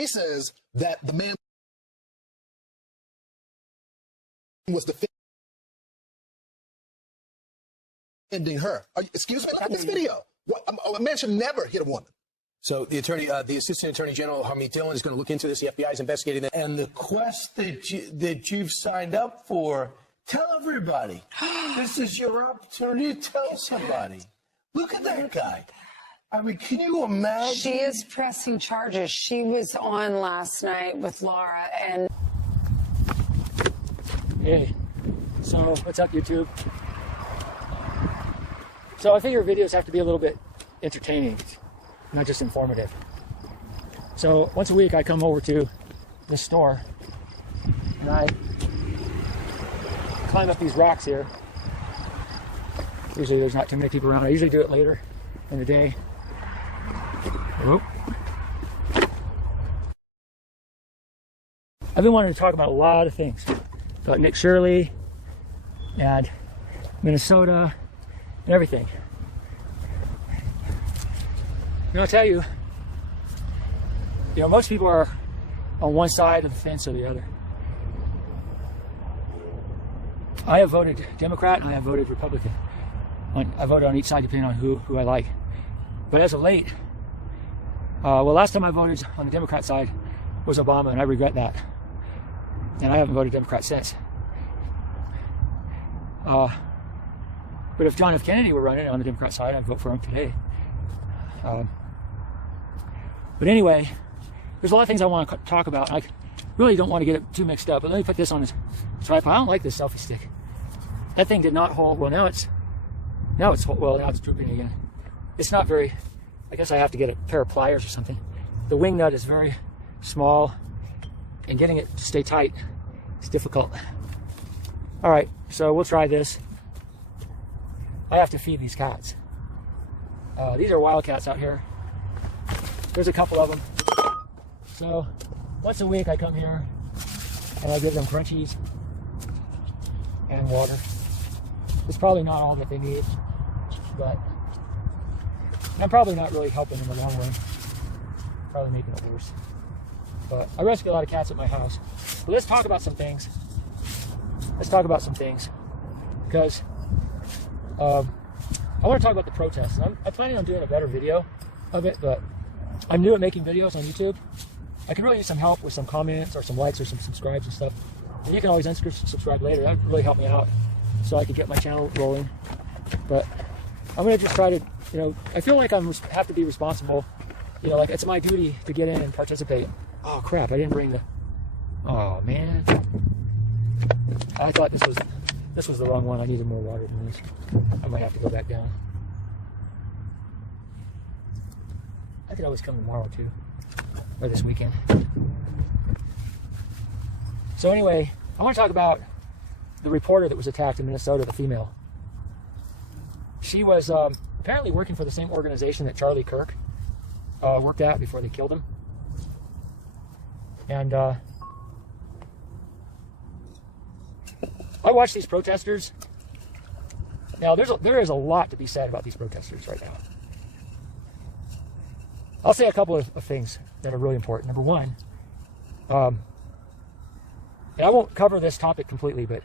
He says that the man was defending her. Excuse me, look at this video. A man should never hit a woman. So the attorney, the Assistant Attorney General, Harmeet Dillon, is going to look into this. The FBI is investigating that. And the quest that you've signed up for, tell everybody. This is your opportunity to tell somebody. Look at that guy. I mean, can you imagine? She is pressing charges. She was on last night with Laura and... Hey, so what's up, YouTube? So I figure videos have to be a little bit entertaining, not just informative. So once a week I come over to the store and I climb up these rocks here. Usually there's not too many people around. I usually do it later in the day. Whoop. I've been wanting to talk about a lot of things. About Nick Shirley and Minnesota and everything. And I'll tell you, most people are on one side of the fence or the other. I have voted Democrat and I have voted Republican. I voted on each side depending on who I like. But as of late, last time I voted on the Democrat side was Obama, and I regret that. And I haven't voted Democrat since. But if John F. Kennedy were running on the Democrat side, I'd vote for him today. But anyway, there's a lot of things I want to talk about. I really don't want to get it too mixed up, but let me put this on this tripod. I don't like this selfie stick. That thing did not hold. Well, now it's drooping again. It's not very, I guess I have to get a pair of pliers or something. The wing nut is very small, and getting it to stay tight is difficult. All right, so we'll try this. I have to feed these cats. These are wild cats out here. There's a couple of them. So once a week I come here and I give them crunchies and water. It's probably not all that they need, but I'm probably not really helping in the long run. Probably making it worse. But I rescue a lot of cats at my house. But let's talk about some things. Because I want to talk about the protests. I'm planning on doing a better video of it, but I'm new at making videos on YouTube. I could really use some help with some comments or some likes or some subscribes and stuff. And you can always unsubscribe later. That would really help me out so I could get my channel rolling. But I'm going to just try to, I feel like I have to be responsible. Like it's my duty to get in and participate. Oh crap, I didn't bring the, oh man. I thought this was the wrong one. I needed more water than this. I might have to go back down. I could always come tomorrow too, or this weekend. So anyway, I want to talk about the reporter that was attacked in Minnesota, the female. She was apparently working for the same organization that Charlie Kirk worked at before they killed him. And I watch these protesters. Now, there is a lot to be said about these protesters right now. I'll say a couple of things that are really important. Number one, and I won't cover this topic completely, but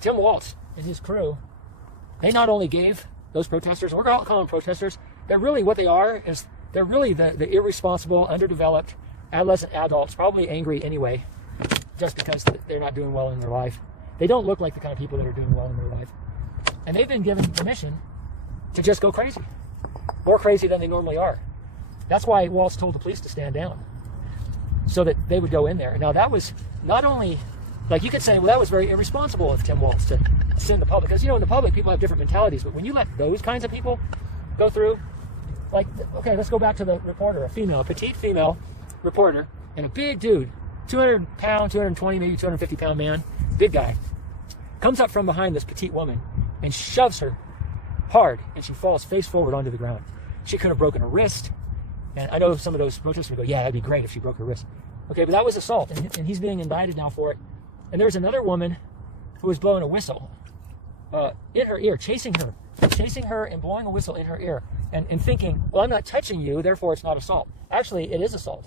Tim Walz and his crew, they not only gave those protesters, we're going to call them protesters, they're really what they are, is they're really the irresponsible, underdeveloped, adolescent adults, probably angry anyway, just because they're not doing well in their life. They don't look like the kind of people that are doing well in their life. And they've been given permission to just go crazy. More crazy than they normally are. That's why Walz told the police to stand down, so that they would go in there. Now that was not only, like you could say, well, that was very irresponsible of Tim Walz to send the public, because in the public people have different mentalities, but when you let those kinds of people go through, like, okay, let's go back to the reporter, a petite female reporter, and a big dude, 200 pound, 220, maybe 250 pound man, big guy, comes up from behind this petite woman and shoves her hard, and she falls face forward onto the ground. She could have broken her wrist, and I know some of those protesters would go, yeah, that'd be great if she broke her wrist. Okay, but that was assault, and he's being indicted now for it. And there was another woman who was blowing a whistle in her ear, chasing her and blowing a whistle in her ear, and thinking, well, I'm not touching you, therefore it's not assault. Actually, it is assault.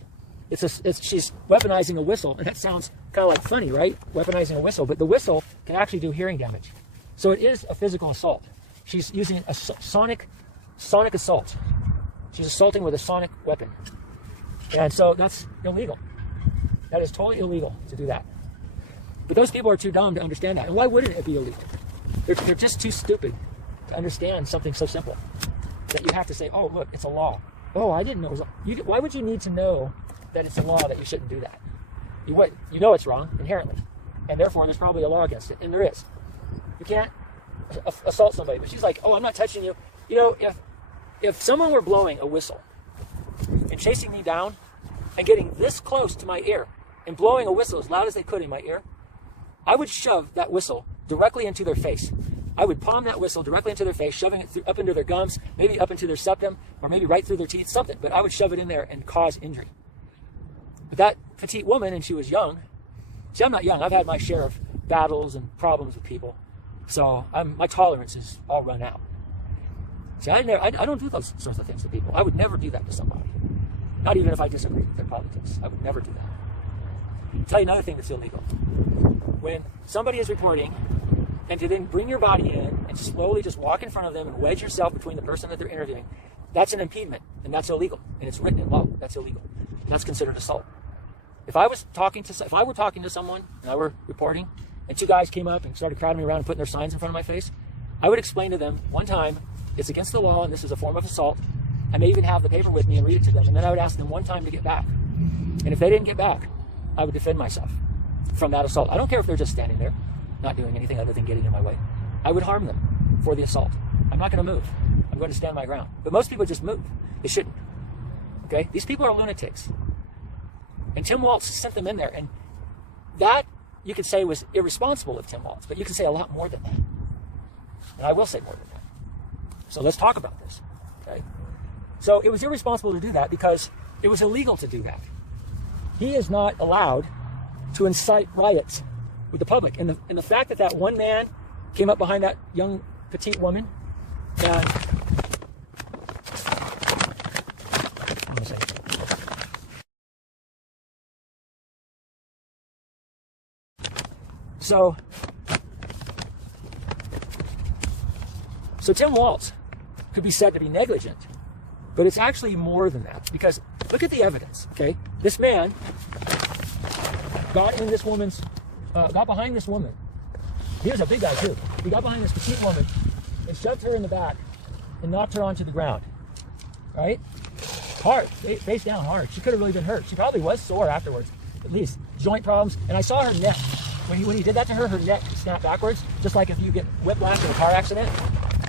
She's weaponizing a whistle, and that sounds kind of like funny, right? Weaponizing a whistle, but the whistle can actually do hearing damage. So it is a physical assault. She's using a sonic assault. She's assaulting with a sonic weapon. And so that's illegal. That is totally illegal to do that. But those people are too dumb to understand that. And why wouldn't it be illegal? They're just too stupid to understand something so simple that you have to say, oh, look, it's a law. Oh, I didn't know it was why would you need to know that it's a law that you shouldn't do that? You know it's wrong inherently. And therefore, there's probably a law against it. And there is. You can't assault somebody. But she's like, oh, I'm not touching you. You know, if someone were blowing a whistle and chasing me down and getting this close to my ear and blowing a whistle as loud as they could in my ear, I would shove that whistle directly into their face. I would palm that whistle directly into their face, shoving it up into their gums, maybe up into their septum, or maybe right through their teeth, something. But I would shove it in there and cause injury. But that petite woman, and she was young. See, I'm not young. I've had my share of battles and problems with people. So my tolerance is all run out. See, I don't do those sorts of things to people. I would never do that to somebody. Not even if I disagree with their politics. I would never do that. I'll tell you another thing that's illegal. When somebody is reporting, and to then bring your body in and slowly just walk in front of them and wedge yourself between the person that they're interviewing, that's an impediment, and that's illegal. And it's written in law. That's illegal. And that's considered assault. If I were talking to someone and I were reporting, and two guys came up and started crowding me around and putting their signs in front of my face, I would explain to them one time, it's against the law and this is a form of assault. I may even have the paper with me and read it to them, and then I would ask them one time to get back. And if they didn't get back, I would defend myself from that assault. I don't care if they're just standing there, not doing anything other than getting in my way. I would harm them for the assault. I'm not going to move. I'm going to stand my ground. But most people just move. They shouldn't. Okay? These people are lunatics. And Tim Walz sent them in there. And that, you could say, was irresponsible of Tim Walz. But you can say a lot more than that. And I will say more than that. So let's talk about this. Okay? So it was irresponsible to do that because it was illegal to do that. He is not allowed to incite riots with the public. And the fact that one man came up behind that young petite woman and So Tim Walz could be said to be negligent, but it's actually more than that, because look at the evidence, okay? This man got behind this woman. He was a big guy too. He got behind this petite woman and shoved her in the back and knocked her onto the ground, right? Hard, face down hard. She could have really been hurt. She probably was sore afterwards, at least. Joint problems, and I saw her neck. When he did that to her, her neck snapped backwards, just like if you get whiplash in a car accident.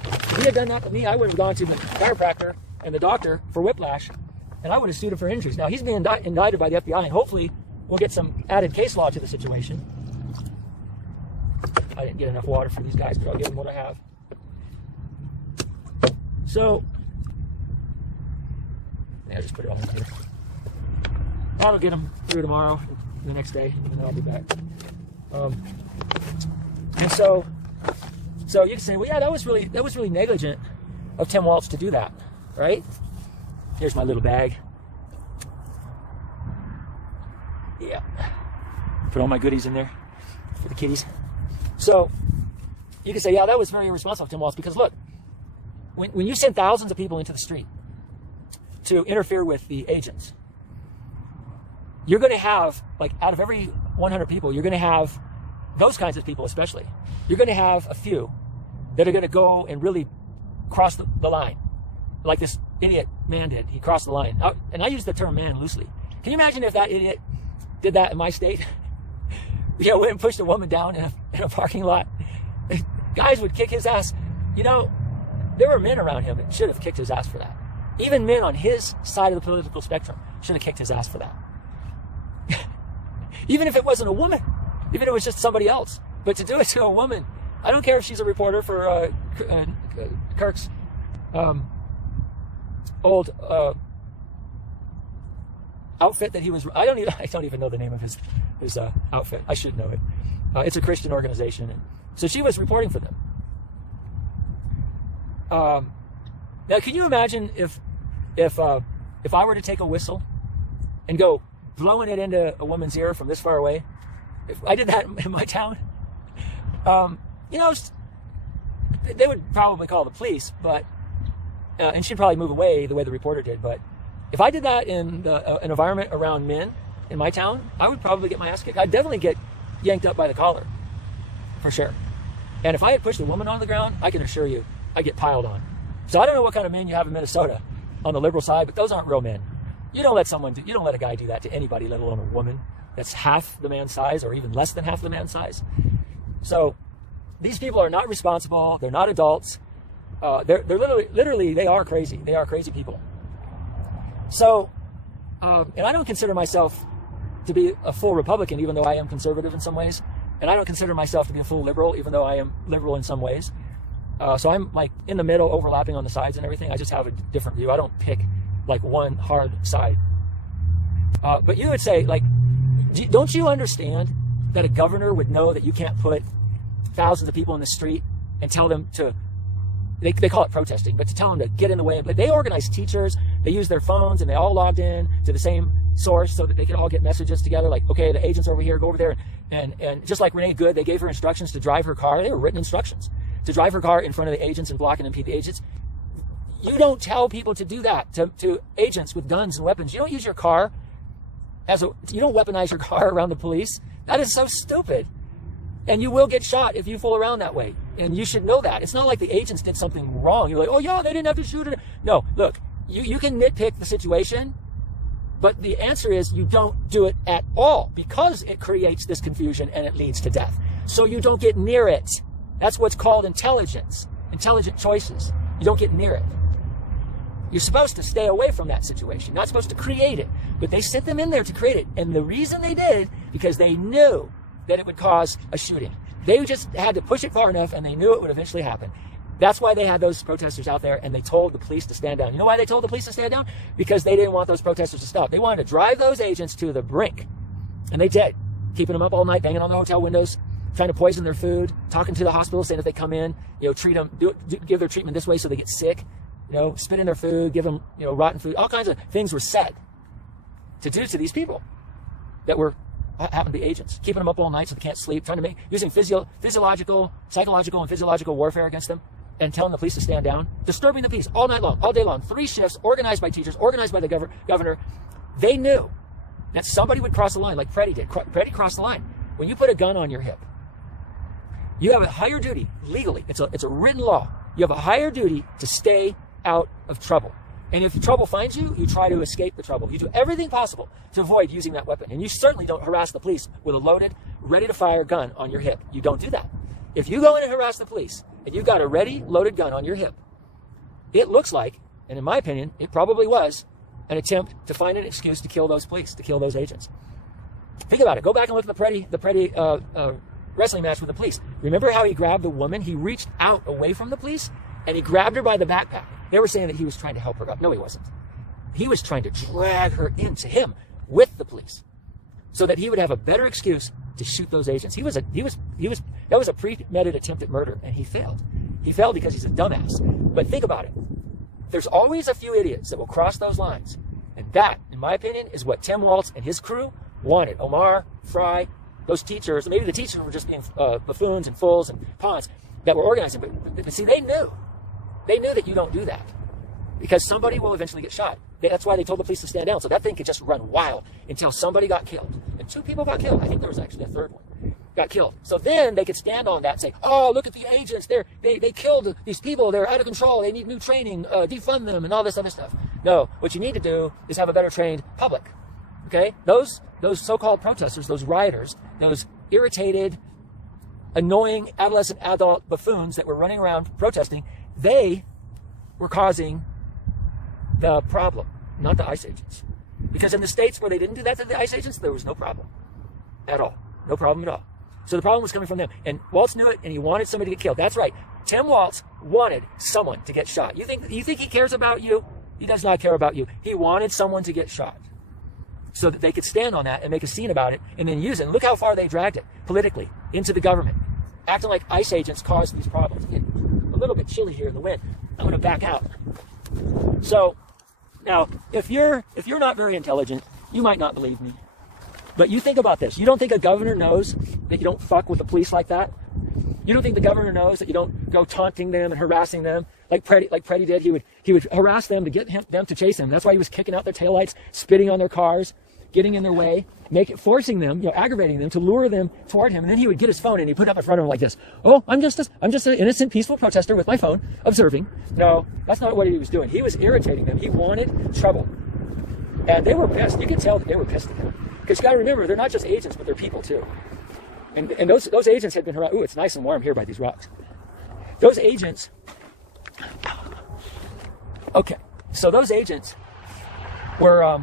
If he had done that to me, I would have gone to the chiropractor and the doctor for whiplash, and I would have sued him for injuries. Now, he's being indicted by the FBI, and hopefully we'll get some added case law to the situation. I didn't get enough water for these guys, but I'll give them what I have. So, yeah, just put it all in here. I'll get them through tomorrow, the next day, and then I'll be back. And so you can say, well, yeah, that was really negligent of Tim Walz to do that, right? Here's my little bag. Yeah, put all my goodies in there for the kitties. So you can say, yeah, that was very irresponsible of Tim Walz, because look, when you send thousands of people into the street to interfere with the agents, you're going to have, like, out of every 100 people, you're going to have those kinds of people, especially. You're going to have a few that are going to go and really cross the line, like this idiot man did. He crossed the line. And I use the term man loosely. Can you imagine if that idiot did that in my state? You know, went and pushed a woman down in a parking lot. Guys would kick his ass. You know, there were men around him that should have kicked his ass for that. Even men on his side of the political spectrum should have kicked his ass for that. Even if it wasn't a woman, even if it was just somebody else. But to do it to a woman, I don't care if she's a reporter for Kirk's old outfit that he was. I don't even know the name of his outfit. I should know it. It's a Christian organization, and so she was reporting for them. Now, can you imagine if I were to take a whistle and go blowing it into a woman's ear from this far away? If I did that in my town, you know, they would probably call the police, but and she'd probably move away the way the reporter did. But if I did that in an environment around men in my town, I would probably get my ass kicked. I'd definitely get yanked up by the collar, for sure. And if I had pushed a woman on the ground, I can assure you, I'd get piled on. So I don't know what kind of men you have in Minnesota on the liberal side, but those aren't real men. You don't let a guy do that to anybody, let alone a woman that's half the man's size or even less than half the man's size. So these people are not responsible. They're not adults. They're literally, they are crazy. They are crazy people. So, and I don't consider myself to be a full Republican, even though I am conservative in some ways. And I don't consider myself to be a full liberal, even though I am liberal in some ways. So I'm like in the middle, overlapping on the sides and everything. I just have a different view. I don't pick like one hard side. But you would say, like, don't you understand that a governor would know that you can't put thousands of people in the street and tell them to, they call it protesting, but to tell them to get in the way. But they organize teachers, they use their phones, and they all logged in to the same source so that they could all get messages together, like, okay, the agent's over here, go over there. And just like Renee Good, they gave her instructions to drive her car. They were written instructions to drive her car in front of the agents and block and impede the agents. You don't tell people to do that to agents with guns and weapons. You don't use your car you don't weaponize your car around the police. That is so stupid. And you will get shot if you fool around that way. And you should know that. It's not like the agents did something wrong. You're like, oh yeah, they didn't have to shoot it. No, look, you can nitpick the situation, but the answer is you don't do it at all because it creates this confusion and it leads to death. So you don't get near it. That's what's called intelligent choices. You don't get near it. You're supposed to stay away from that situation, not supposed to create it. But they sent them in there to create it. And the reason they did, because they knew that it would cause a shooting. They just had to push it far enough, and they knew it would eventually happen. That's why they had those protesters out there, and they told the police to stand down. You know why they told the police to stand down? Because they didn't want those protesters to stop. They wanted to drive those agents to the brink. And they did, keeping them up all night, banging on the hotel windows, trying to poison their food, talking to the hospital, saying if they come in, treat them, give their treatment this way so they get sick, spit in their food, give them, rotten food. All kinds of things were said to do to these people that were happen to be agents, keeping them up all night so they can't sleep, using physiological, psychological, and physiological warfare against them, and telling the police to stand down, disturbing the peace all night long, all day long, 3 shifts, organized by teachers, organized by the governor. They knew that somebody would cross the line like Freddie did. Freddie crossed the line. When you put a gun on your hip, you have a higher duty, legally, it's a written law, you have a higher duty to stay out of trouble. And if trouble finds you, you try to escape the trouble. You do everything possible to avoid using that weapon. And you certainly don't harass the police with a loaded, ready-to-fire gun on your hip. You don't do that. If you go in and harass the police, and you've got a ready, loaded gun on your hip, it looks like, and in my opinion, it probably was, an attempt to find an excuse to kill those police, to kill those agents. Think about it. Go back and look at the Pretty wrestling match with the police. Remember how he grabbed the woman? He reached out away from the police, and he grabbed her by the backpack. They were saying that he was trying to help her up. No, he wasn't. He was trying to drag her into him with the police so that he would have a better excuse to shoot those agents. That was a premeditated attempt at murder, and he failed. He failed because he's a dumbass. But think about it. There's always a few idiots that will cross those lines. And that, in my opinion, is what Tim Walz and his crew wanted. Omar, Fry, those teachers, maybe the teachers were just being buffoons and fools and pawns that were organizing. But see, they knew. They knew that you don't do that because somebody will eventually get shot. That's why they told the police to stand down. So that thing could just run wild until somebody got killed. And 2 people got killed. I think there was actually a 3rd one. Got killed. So then they could stand on that and say, oh, look at the agents. They killed these people. They're out of control. They need new training. Defund them and all this other stuff. No, what you need to do is have a better trained public. Okay? Those so-called protesters, those rioters, those irritated, annoying adolescent adult buffoons that were running around protesting, they were causing the problem, not the ICE agents. Because in the states where they didn't do that to the ICE agents, there was no problem at all. No problem at all. So the problem was coming from them. And Walz knew it, and he wanted somebody to get killed. That's right. Tim Walz wanted someone to get shot. You think he cares about you? He does not care about you. He wanted someone to get shot so that they could stand on that and make a scene about it and then use it. And look how far they dragged it politically into the government, acting like ICE agents caused these problems. A little bit chilly here in the wind. I'm going to back out. So now, if you're not very intelligent, you might not believe me. But you think about this. You don't think a governor knows that you don't fuck with the police like that? You don't think the governor knows that you don't go taunting them and harassing them like Preddy did? He would harass them to get them to chase him. That's why he was kicking out their taillights, spitting on their cars, getting in their way, forcing them, aggravating them to lure them toward him. And then he would get his phone and he'd put it up in front of him like this. Oh, I'm just an innocent, peaceful protester with my phone, observing. No, that's not what he was doing. He was irritating them. He wanted trouble. And they were pissed. You could tell that they were pissed at him. Because you got to remember, they're not just agents, but they're people too. And those agents had been harassed. Ooh, it's nice and warm here by these rocks. Those agents. Okay, so those agents were.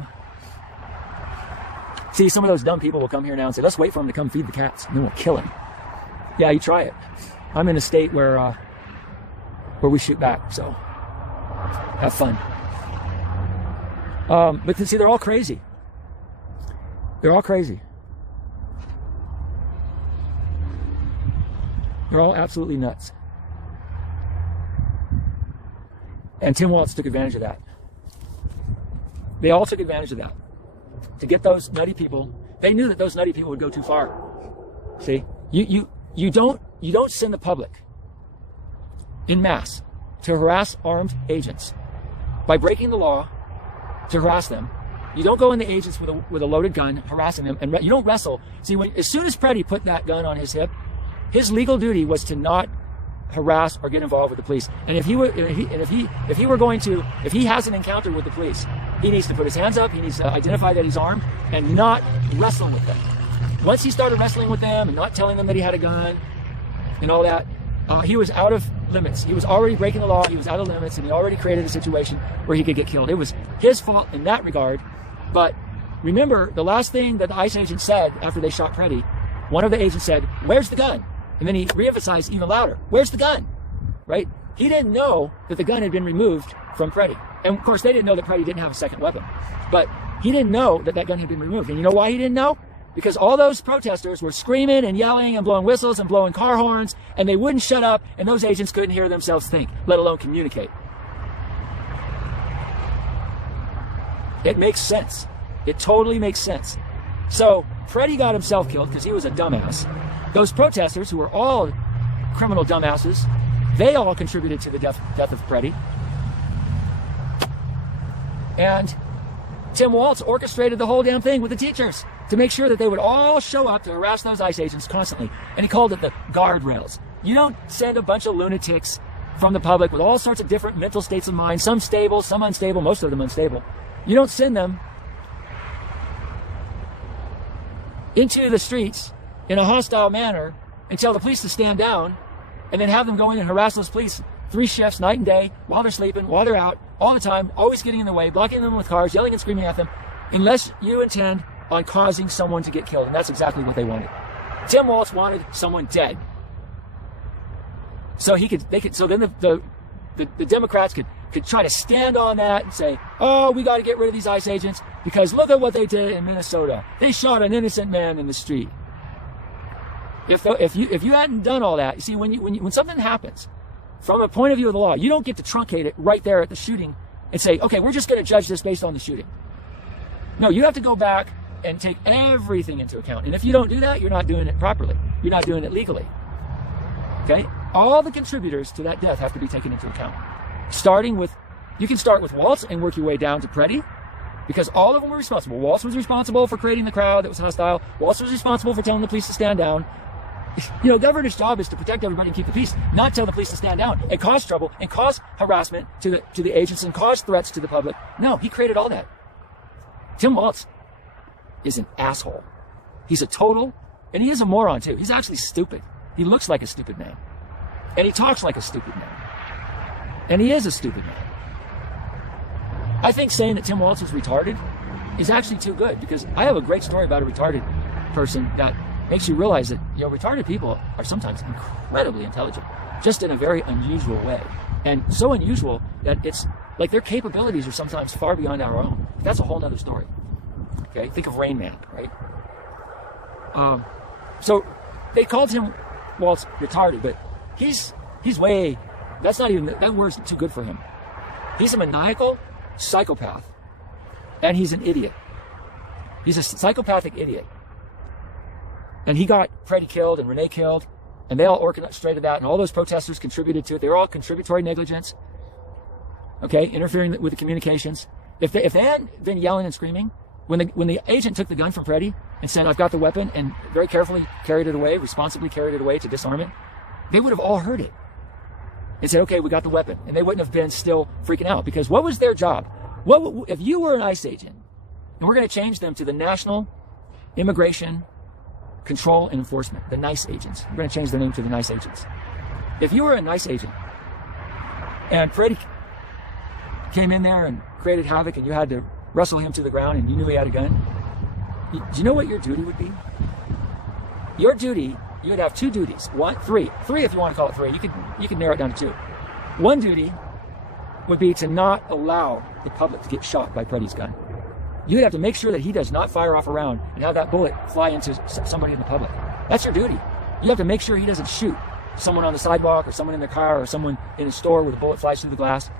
See, some of those dumb people will come here now and say, "Let's wait for him to come feed the cats, and then we'll kill him." Yeah, you try it. I'm in a state where we shoot back, so have fun. But see, they're all crazy. They're all crazy. They're all absolutely nuts. And Tim Walz took advantage of that. They all took advantage of that. To get those nutty people, they knew that those nutty people would go too far. See? You don't send the public in mass to harass armed agents by breaking the law to harass them. You don't go in the agents with a loaded gun harassing them, and you don't wrestle. See, as soon as Preddy put that gun on his hip, his legal duty was to not harass or get involved with the police. And if he has an encounter with the police, he needs to put his hands up. He needs to identify that he's armed and not wrestle with them. Once he started wrestling with them and not telling them that he had a gun and all that, he was out of limits. He was already breaking the law. He was out of limits, and he already created a situation where he could get killed. It was his fault in that regard. But remember, the last thing that the ICE agent said after they shot Preddy, one of the agents said, "Where's the gun?" And then he reemphasized even louder, "Where's the gun?" Right? He didn't know that the gun had been removed from Preddy. And of course, they didn't know that Preddy didn't have a second weapon. But he didn't know that that gun had been removed. And you know why he didn't know? Because all those protesters were screaming and yelling and blowing whistles and blowing car horns, and they wouldn't shut up, and those agents couldn't hear themselves think, let alone communicate. It makes sense. It totally makes sense. So Preddy got himself killed because he was a dumbass. Those protesters, who were all criminal dumbasses, they all contributed to the death of Preddy. And Tim Walz orchestrated the whole damn thing with the teachers to make sure that they would all show up to harass those ICE agents constantly. And he called it the guardrails. You don't send a bunch of lunatics from the public with all sorts of different mental states of mind, some stable, some unstable, most of them unstable. You don't send them into the streets in a hostile manner and tell the police to stand down and then have them go in and harass those police 3 shifts, night and day, while they're sleeping, while they're out, all the time, always getting in their way, blocking them with cars, yelling and screaming at them, unless you intend on causing someone to get killed. And that's exactly what they wanted. Tim Walz wanted someone dead. So then the Democrats could try to stand on that and say, oh, we got to get rid of these ICE agents because look at what they did in Minnesota. They shot an innocent man in the street. If you hadn't done all that, you see, when something happens from a point of view of the law, you don't get to truncate it right there at the shooting and say, okay, we're just going to judge this based on the shooting. No, you have to go back and take everything into account. And if you don't do that, you're not doing it properly. You're not doing it legally. Okay? All the contributors to that death have to be taken into account. You can start with Walz and work your way down to Preddy, because all of them were responsible. Walz was responsible for creating the crowd that was hostile. Walz was responsible for telling the police to stand down. You know, governor's job is to protect everybody and keep the peace, not tell the police to stand down and cause trouble and cause harassment to the agents and cause threats to the public. No, he created all that. Tim Walz is an asshole. He's a total, and he is a moron too. He's actually stupid. He looks like a stupid man. And he talks like a stupid man. And he is a stupid man. I think saying that Tim Walz is retarded is actually too good, because I have a great story about a retarded person that makes you realize that, you know, retarded people are sometimes incredibly intelligent, just in a very unusual way. And so unusual that it's like their capabilities are sometimes far beyond our own. That's a whole nother story. Okay, think of Rain Man, right? So they called Tim Walz retarded, but he's way That's not even, that word's too good for him. He's a maniacal psychopath. And he's an idiot. He's a psychopathic idiot. And he got Freddie killed and Renee killed. And they all orchestrated that. And all those protesters contributed to it. They were all contributory negligence. Okay, interfering with the communications. If they hadn't been yelling and screaming, when the agent took the gun from Freddie and said, I've got the weapon, and very carefully carried it away, responsibly carried it away to disarm it, they would have all heard it and said, okay, we got the weapon. And they wouldn't have been still freaking out, because what was their job? If you were an ICE agent, and we're going to change them to the National Immigration Control and Enforcement, the NICE agents. We're going to change the name to the NICE agents. If you were a NICE agent and Freddie came in there and created havoc and you had to wrestle him to the ground and you knew he had a gun, do you know what your duty would be? Your duty, you would have two duties. Three if you want to call it three. You can narrow it down to two. One duty would be to not allow the public to get shot by Freddie's gun. You'd have to make sure that he does not fire off a round and have that bullet fly into somebody in the public. That's your duty. You have to make sure he doesn't shoot someone on the sidewalk or someone in their car or someone in a store where the bullet flies through the glass.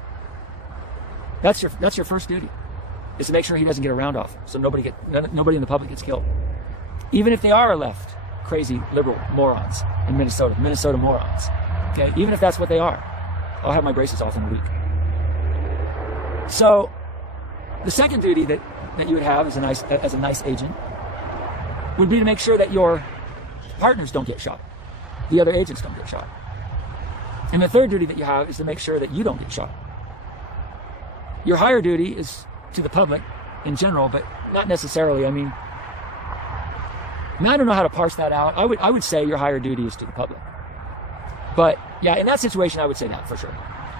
That's your first duty, is to make sure he doesn't get a round off, so nobody in the public gets killed. Even if they are left crazy liberal morons in Minnesota morons. Okay, even if that's what they are, I'll have my braces off in a week. So, the second duty that you would have as a NICE agent would be to make sure that your partners don't get shot, the other agents don't get shot. And the third duty that you have is to make sure that you don't get shot. Your higher duty is to the public in general, but not necessarily. I mean, I don't know how to parse that out. I would say your higher duty is to the public. But yeah, in that situation, I would say that for sure.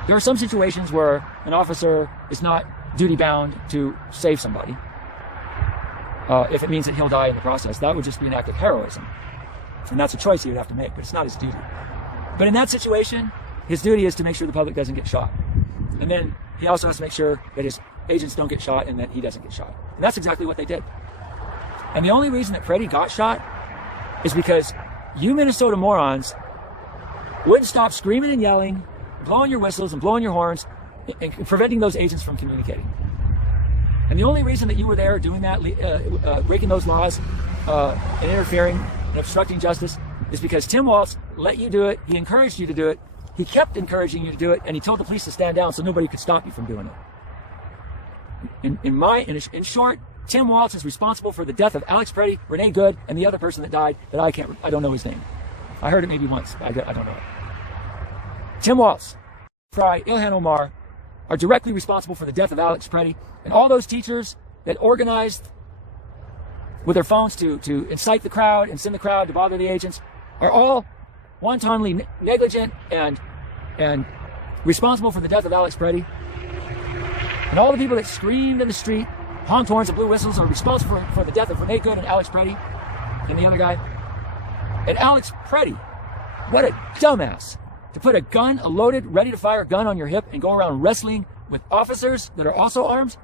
There are some situations where an officer is not duty bound to save somebody. If it means that he'll die in the process, that would just be an act of heroism. And that's a choice he would have to make, but it's not his duty. But in that situation, his duty is to make sure the public doesn't get shot. And then he also has to make sure that his agents don't get shot and that he doesn't get shot. And that's exactly what they did. And the only reason that Freddie got shot is because you Minnesota morons wouldn't stop screaming and yelling, blowing your whistles and blowing your horns, and preventing those agents from communicating. And the only reason that you were there doing that, breaking those laws, and interfering and obstructing justice, is because Tim Walz let you do it. He encouraged you to do it. He kept encouraging you to do it, and he told the police to stand down so nobody could stop you from doing it. In short, Tim Walz is responsible for the death of Alex Preddy, Renee Good, and the other person that died that I don't know his name. I heard it maybe once, but I don't know it. Tim Walz, Fry, Ilhan Omar are directly responsible for the death of Alex Preddy, and all those teachers that organized with their phones to incite the crowd and send the crowd to bother the agents are all wantonly negligent and responsible for the death of Alex Preddy. And all the people that screamed in the street, honked horns and blew whistles, are responsible for the death of Renee Good and Alex Preddy and the other guy. And Alex Preddy, what a dumbass, to put a loaded, ready to fire gun on your hip and go around wrestling with officers that are also armed.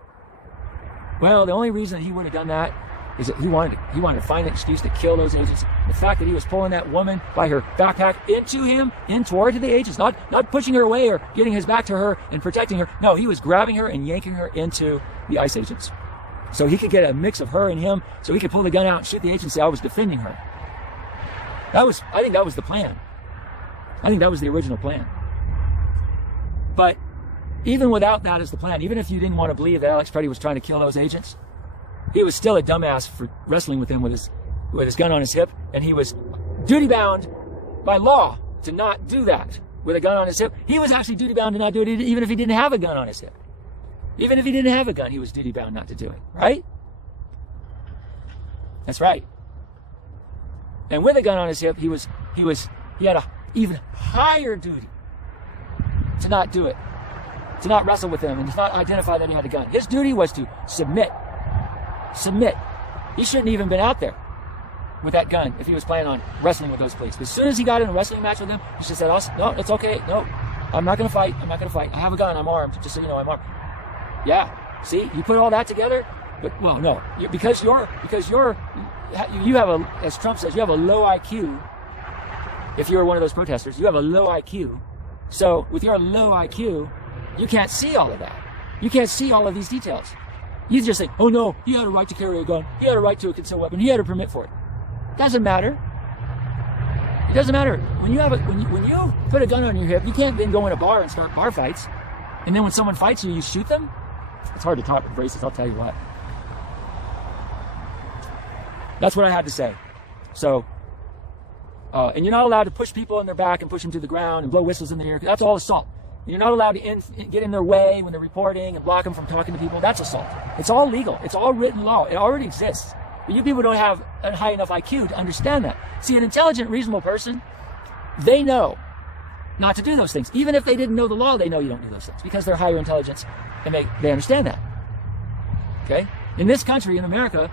Well, the only reason he would have done that is that he wanted to find an excuse to kill those agents. The fact that he was pulling that woman by her backpack in toward the agents, not pushing her away or getting his back to her and protecting her. No, he was grabbing her and yanking her into the ICE agents, so he could get a mix of her and him, so he could pull the gun out and shoot the agent and say, I was defending her. I think that was the plan. I think that was the original plan. But even without that as the plan, even if you didn't want to believe that Alex Preddy was trying to kill those agents, he was still a dumbass for wrestling with him with his gun on his hip, and he was duty bound by law to not do that with a gun on his hip. He was actually duty bound to not do it even if he didn't have a gun on his hip. Even if he didn't have a gun, he was duty bound not to do it, right? That's right. And with a gun on his hip, he had a even higher duty to not do it, to not wrestle with him and to not identify that he had a gun. His duty was to submit. He shouldn't even been out there with that gun if he was planning on wrestling with those police. As soon as he got in a wrestling match with them, he just said, no, it's okay. No, I'm not going to fight. I have a gun. I'm armed. Just so you know, I'm armed. Yeah. See, you put all that together, but well, no, because you have as Trump says, you have a low IQ. If you're one of those protesters, you have a low IQ. So with your low IQ, you can't see all of that. You can't see all of these details. You just think, oh no, he had a right to carry a gun. He had a right to a concealed weapon. He had a permit for it. Doesn't matter. It doesn't matter. When you put a gun on your hip, you can't then go in a bar and start bar fights. And then when someone fights you, you shoot them. It's hard to talk with braces, I'll tell you what. That's what I had to say. So, and you're not allowed to push people in their back and push them to the ground and blow whistles in the air. That's all assault. You're not allowed to get in their way when they're reporting and block them from talking to people. That's assault. It's all legal. It's all written law. It already exists. But you people don't have a high enough IQ to understand that. See, an intelligent, reasonable person, they know not to do those things. Even if they didn't know the law, they know you don't do those things because they're higher intelligence and they understand that. Okay? In this country, in America,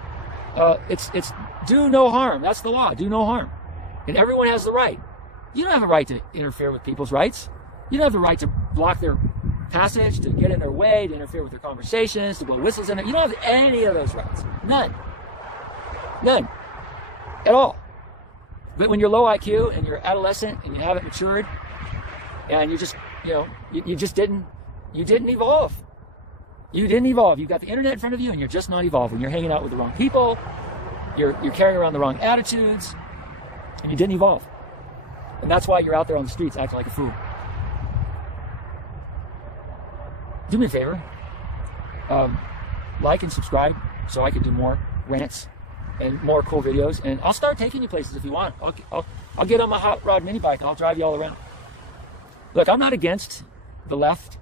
it's do no harm. That's the law. Do no harm. And everyone has the right. You don't have a right to interfere with people's rights. You don't have the right to block their passage, to get in their way, to interfere with their conversations, to blow whistles in it. You don't have any of those rights. None. None. At all. But when you're low IQ and you're adolescent and you haven't matured and you just, you didn't evolve. You didn't evolve. You've got the internet in front of you and you're just not evolving. You're hanging out with the wrong people. You're carrying around the wrong attitudes and you didn't evolve. And that's why you're out there on the streets acting like a fool. Do me a favor, like and subscribe so I can do more rants and more cool videos, and I'll start taking you places if you want. I'll get on my hot rod mini bike and I'll drive you all around. Look, I'm not against the left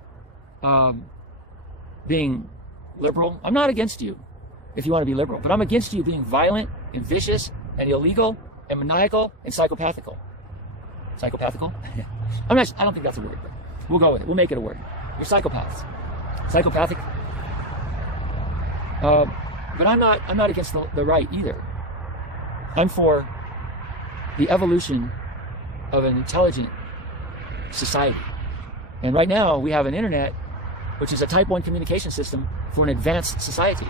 being liberal. I'm not against you if you want to be liberal, but I'm against you being violent and vicious and illegal and maniacal and psychopathical. Psychopathical? I don't think that's a word, but we'll go with it. We'll make it a word. You're psychopaths. Psychopathic. But I'm not against the right either. I'm for the evolution of an intelligent society. And right now we have an internet, which is a type 1 communication system for an advanced society.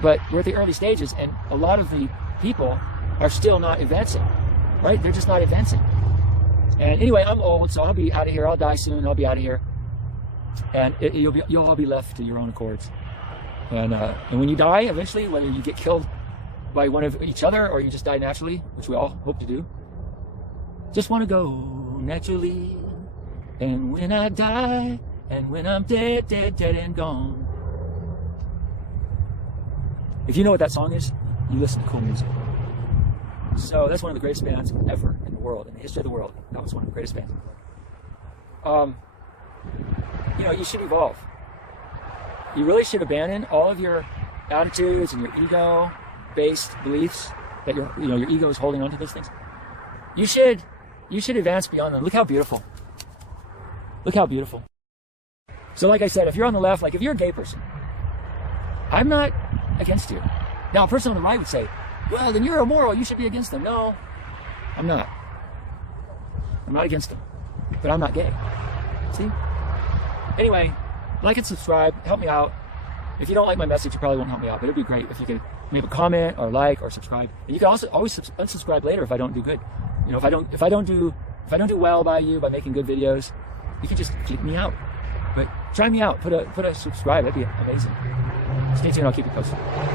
But we're at the early stages and a lot of the people are still not advancing, right? They're just not advancing. And anyway, I'm old, so I'll be out of here. I'll die soon. I'll be out of here. And you'll all be left to your own accords. And when you die, eventually, whether you get killed by one of each other or you just die naturally, which we all hope to do, just want to go naturally. And when I die, and when I'm dead, dead, dead and gone. If you know what that song is, you listen to cool music. So that's one of the greatest bands ever in the world, in the history of the world. That was one of the greatest bands in the world. You should evolve. You really should abandon all of your attitudes and your ego-based beliefs that your ego is holding on to those things. You should advance beyond them. Look how beautiful. Look how beautiful. So like I said, if you're on the left, like if you're a gay person, I'm not against you. Now a person on the right would say, well, then you're immoral, you should be against them. No, I'm not. I'm not against them. But I'm not gay. See? Anyway, like and subscribe, help me out. If you don't like my message, you probably won't help me out, but it'd be great if you could leave a comment or like or subscribe. And you can also always unsubscribe later if I don't do good. If I don't do well by making good videos, you can just kick me out. But try me out, put a subscribe, that'd be amazing. Stay tuned, I'll keep you posted.